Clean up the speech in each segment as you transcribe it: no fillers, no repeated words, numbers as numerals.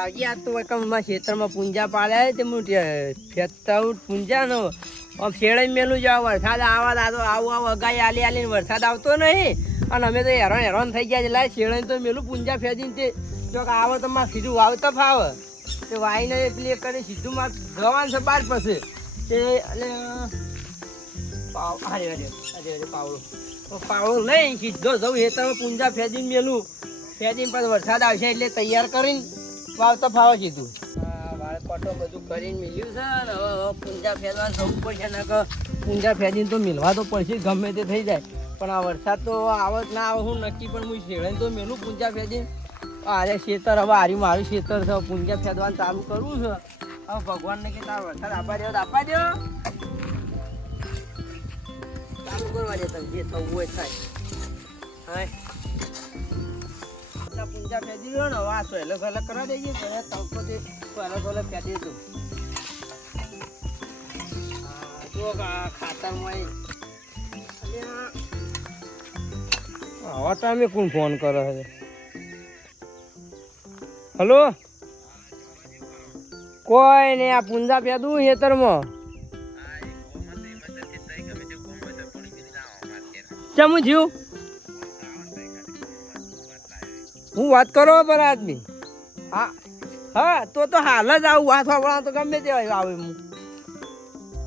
લાવજી આ તો એકમાં ખેતરમાં પૂંજા પાડ્યા તે હું ફેરતા પૂંજા નો આમ શેડે મેલું જાવ વરસાદ આવા તો આવું અગાઈ આલી આલીને વરસાદ આવતો નહીં અને અમે તો હેરાન થઈ ગયા છે લાય શેડે તો મેલું પૂંજા ફેદીને તે જો આવો તો માં સીધું વાવતા ફાવે તે વાઈને પેલી કરી સીધું માં જવાનું છે બાર પછી તે એટલે પાવડો નહીં સીધો જવું હેતરમાં પૂંજા ફેદીને મેલું ફેદીને પછી વરસાદ આવશે એટલે તૈયાર કરીને વાવતા ફાવે સીધું વાળપટો બધું કરીને મિલ્યું છે ને હવે પૂંજા ફેરવા જવું પડશે ને કે પૂંજા ફેદીને તો મિલવા તો પડશે ગમે તે થઈ જાય પણ આ વરસાદ તો આવે ના આવે હું નક્કી પણ હું શેળે તો મેલું પૂંજા ફેદીને અરે ખેતર હવે હારી મારું ખેતર છે પૂંજા ફેદવાનું ચાલુ કરવું છે હવે ભગવાનને કે તાર વરસાદ આપવા દો ચાલુ કરવા દે તમે જે થવું હોય થાય હા પૂંજા ફેદી દો ને વાત હોય એટલે ભલે કરવા દઈએ તડકો તે ભલે ફેદી દઉં જો ખાતરમાં આવા ટાઈમે કોણ ફોન કરે છે હલો કોઈ ને આ પૂંજા ફેદું ખેતરમાં ચમું થયું હું વાત કરો પર આદમી હા હા તો હાલ જ આવું વાત વાપરા તો ગમે તે આવે હું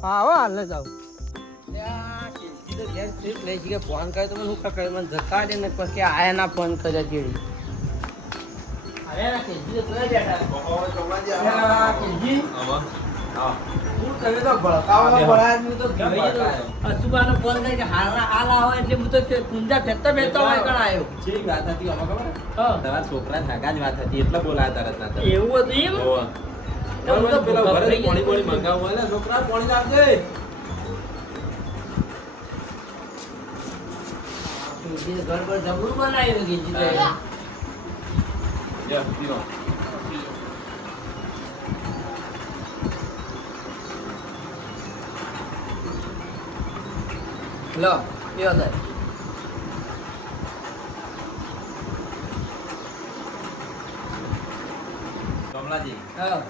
હા હો હાલ જ આવું ફોન કરે તો મને શું મને જતા દે ને પછી આયા ના ફોન કર્યા કેવી છોકરા થાકા જ વાત હતી એટલે બોલાયા તરત એવું હતું મંગાવું છોકરા પાણી આપજે ઘર પર જબરું બનાવ્યું ગીજી લો કેવો થાય કમલાજી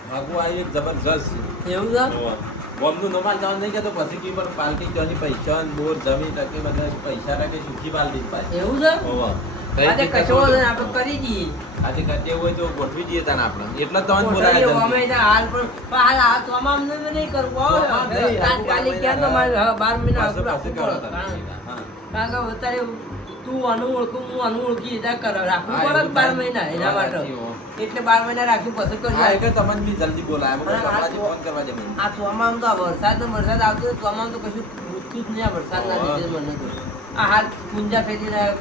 ભાગુ આવી એક જબરજસ્ત એવું છે બોમ્બનું નમાલ જવાનું નહીં કે તો પછી કી પર પાર્ટી જવાની પૈસા બોર જમીન ટકે બધા પૈસા ટકે સુખી પાલટી પાછી એવું છે હોવા આજે કશો આપણે કરી દઈએ આજે કરતે હોય તો ગોઠવી દઈએ તને આપણે એટલે તમને બોલાયા અમે હાલ પણ હાલ આ તમામ ને નહીં કરવું કાલે ક્યાં તો મારે 12 મહિના કારણ કે અત્યારે તું આનું ઓળખું હું આનું ઓળખી એના કર રાખવું પડે 12 મહિના એના માટે એટલે 12 મહિના રાખ્યું પછી કરજો હા કે તમને બી જલ્દી બોલાયા મને ફોન કરવા દે આ ચોમામ તો વરસાદ આવતો ચોમામ તો કશું પૂછતું જ નહીં આ વરસાદના લીધે મને તો આ હાલ પૂંજા ફેરીને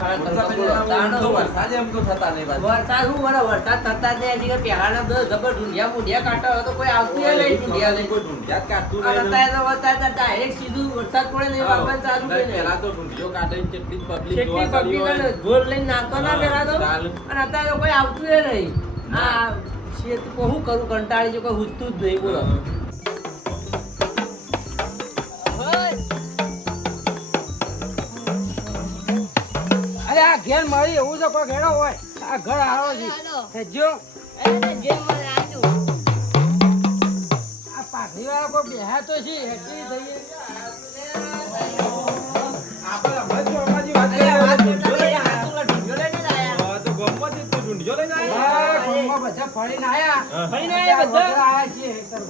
વરસાદ એમ તો થતા નહીં વરસાદ હું મારા વરસાદ થતા જ નહીં પહેલાના જબર ઢૂંઢિયા કાઢતા હોય તો કોઈ આવતું નહીં ઢૂંઢિયા કોઈ ઢૂંઢિયા કાઢતું ડાયરેક્ટ સીધું વરસાદ પડે ને વાગવાનું ચાલુ પહેલા તો ઢૂંઢિયો કાઢે કેટલી પબ્લિક ઢોર લઈને નાખતો ના પેલા તો અને અત્યારે તો કોઈ આવતું નહીં આ શું કરું કંટાળી જો કોઈ હુજતું જ નહીં બોલો આ ઘેર મારી એવું તો કોઈ ઘેડો હોય આ ઘર આવો છે જો આ પાઘડી વાળા કોઈ બેહા તો છે હેઠી થઈએ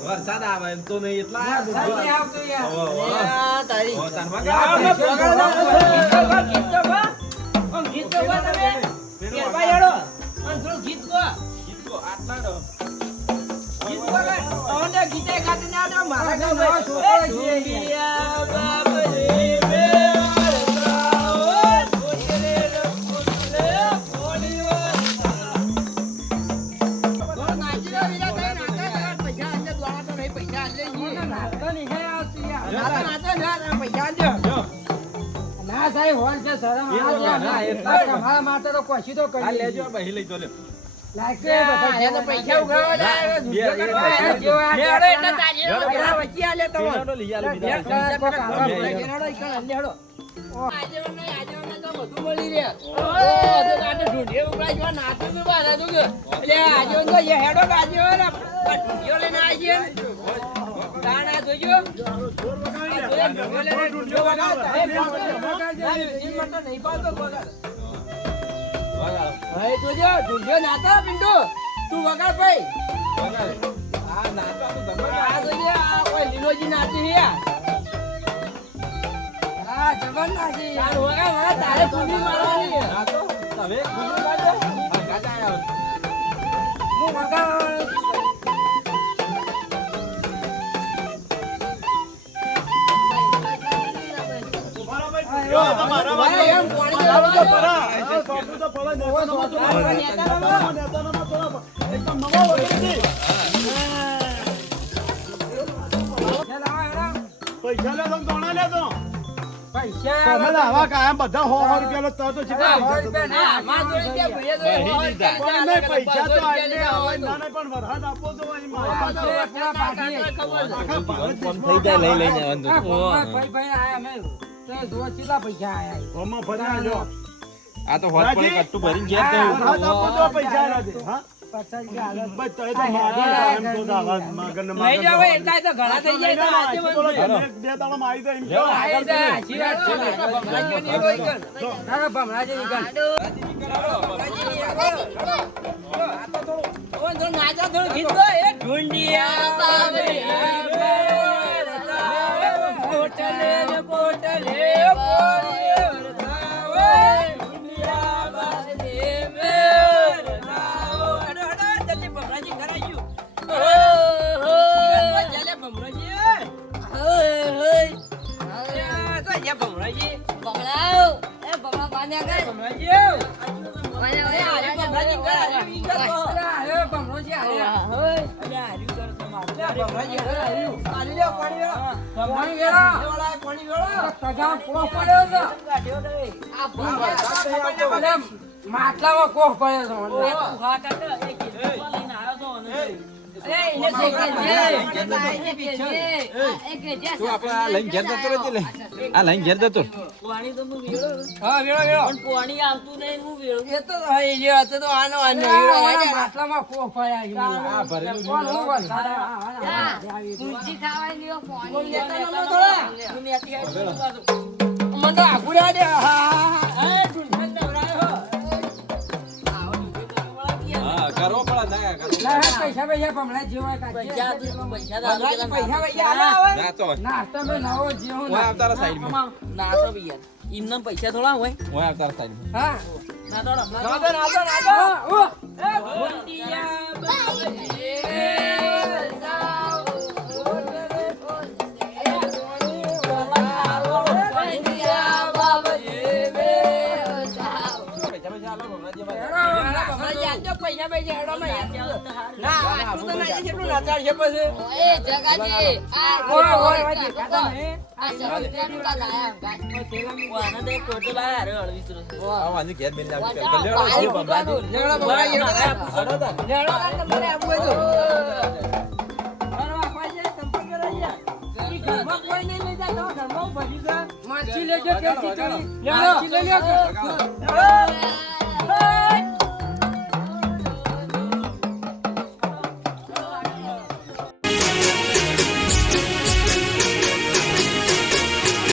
વરસાદ આવે એમ તો નહીં એટલા ગીત તો ગા તમે કેરવા યાડો અને થોડું ગીત ગો આટલા ગીત ગો ઓને ગીતે ગાતે ને આવડે મારા ગામ છોકરો છે બાબરે બે વરસાઓ છોકરે રખુલે પોડી વરસા ગો નાચીરા વિરા થઈ નાચા પૈસા અંદર દ્વારા તો નહીં પૈસા આલે જી નાચતો નહીં હે આવતી યાર નાચો ના પૈસા આલજો ના સાહેબ હોલ છે શરમ ના એટલા તમારા માટે તો કોશી તો કરી લેજો બહી લઈ તો લે લાગે બધા એને પૈસા ઉઘાવા જાય દુનિયા કરવા જો આ લેડો એટલે તાજી વચ્ચે આલે તો લેડો લઈ આલે બીજા લેડો ઈકણ લેડો આજે તો બધું મળી રહે. ઓય, તો કાંટે ઢૂંઢીએ ઉપરા જેવા નાચું છું બારા તું કે. એટલે આજે તો એ હેડો કે આજે હોય ને આ ઢૂંઢીઓ લઈને આવી છે. તાણા જોજો. ઢૂંઢીઓ વગાડતા. એ મ્યુઝિક માટે નહીં પાડતો વગાડ. ભાઈ જોજો ઢૂંઢીઓ નાતા પિન્ટુ. તું વગાડ ભાઈ. આ નાચવા તો તમે આ જોજે આ ઓય લીલોજી નાચી છે યાર. હા જબર નાચી. તાર વગાડ વગાડ તારે કુંડી મારવાની છે. નાચો તમે ખુશી કાઢો હા કાઢા આવો હું વગાડ. ભાઈ એમ પાણી પૈસા લે તો ગણા લે તો પૈસા તમે આવા કાયમ બધા 100 રૂપિયા લો તો ના, 100 રૂપિયા ના. માર જોડે ત્યાં ભૈયા જોડે 100 રૂપિયા પણ ચાલે નહીં કે પૈસા તો 200 આટલે રૂપિયા આવે લેવા ના નહીં પણ વરસાદ આપો તો અહીં હોય મારા તો પૂરા પાકી. ખબર છે. આખા ભારત ફોન દેશમાં થઈ જાય લઈ લઈને આવવાનું હોમાં ફરી આજો આ તો હોટ પડી કટ્ટુ ભરીને ઘેર તો વરસાદ આપો તો પૈસા નથી હા બસ તો એ તો માગે એમ તો દાવા માગને લઈ જાઓ ભાઈ, એટલા તો ઘણા થઈ જાય તો આજે બે દાડામાં આવી જાય એમ કેવો આવી જાય. સાચી વાત છે. ભમરાજીઓની એવો ઈકન. ના, ભમરાજીની ઈકન. ઓ, તો નાચો થોડું ગીત ગો. એ ઢૂંઢિયા બાબરી પોટલે ને પોટલે પોરી વરસાવે. ઢૂંઢિયા બાબરી મેરનાવો. હડો, હડો, જલ્દી ભમરાજી ઘરે આવ્યું. ચાલે ભમરાજી. તો અહીંયા ભમરાજી. ભમરાજી. અરે ભમરાજી ઘરે આવ્યું. ઈ ઘર તો. અરે ભમરાજી આવ્યા. અરે હાર્યું ઘર તો મારું. અરે ભમરાજી ઘરે આવ્યું. પાણી લ્યો, પાણી લ્યો. પાણી વેળો. પાણી વેળો. તગામ કોહ પડ્યો છે. આ ભમરાજી માટલામાં કોહ પડ્યો છે. હા કાકા, એ કીધું લઈને આવ્યો તો. અરે એને શેકે છે. તું આપણે આ લઈને ઘેર જતો રહેજે લે આ લઈને ઘેર જતો પાણી તો હું વેળો હા વેળો વેળો. પણ પાણી આવતું નહીં હું વેળો એ તો હા, એ જે હતો તો આનો આ વેળો હોય ને. માટલામાં કોહ પડ્યા છે. આ ભરેલું કોણ હું વરસાદ ઊંચી ખાવાય લ્યો કોણ પાણી લેતા નમો થોડા. હું નેતી આવી મને તો આઘુડ્યા દે. હા હા હા. એ ઢૂંઢણ નવરાયો. હા કરવો પડે ના કરો લા, હા, પૈસા પૈસા ભમરા જેવા કાઢી. પૈસા તો પૈસા તો ભમરાજી પૈસા પૈસા આલે આવે. ના તો નાસ્તો મેં નવો જેવો હું આવતારા સાઈડમાં ના તો ભૈયા એમને પૈસા થોડા હોય હું આવતારા સાઈડમાં હા ના તો હમણાં નાદો નાદો નાદો. ઓ એ ભૂંડિયા બાબરી પૈસા પૈસા હેડો માં યાદ ના આટલું તો ના જેટલું નાચાડ છે પછી. એ જગાજી આ ઓય ઓય ઓય દેખાતા નહીં. આ સવારનું કા લાયા વાના દે કોટો લાયા રે 28 આ વાંજી ઘેર બેન જાવ કલ્યાણો છે બંબાજી લેવડા બગડા હેડો લેવડો આ તમારે આવું હોય તો અરે આપવા છે સંપર્ક કરાયા. ઈ ઘરમાં કોઈ નહીં લઈ જા તો ઘરમાં ભરી જા. માછી લેજો કે લેવડો માછી લઈ લ્યો.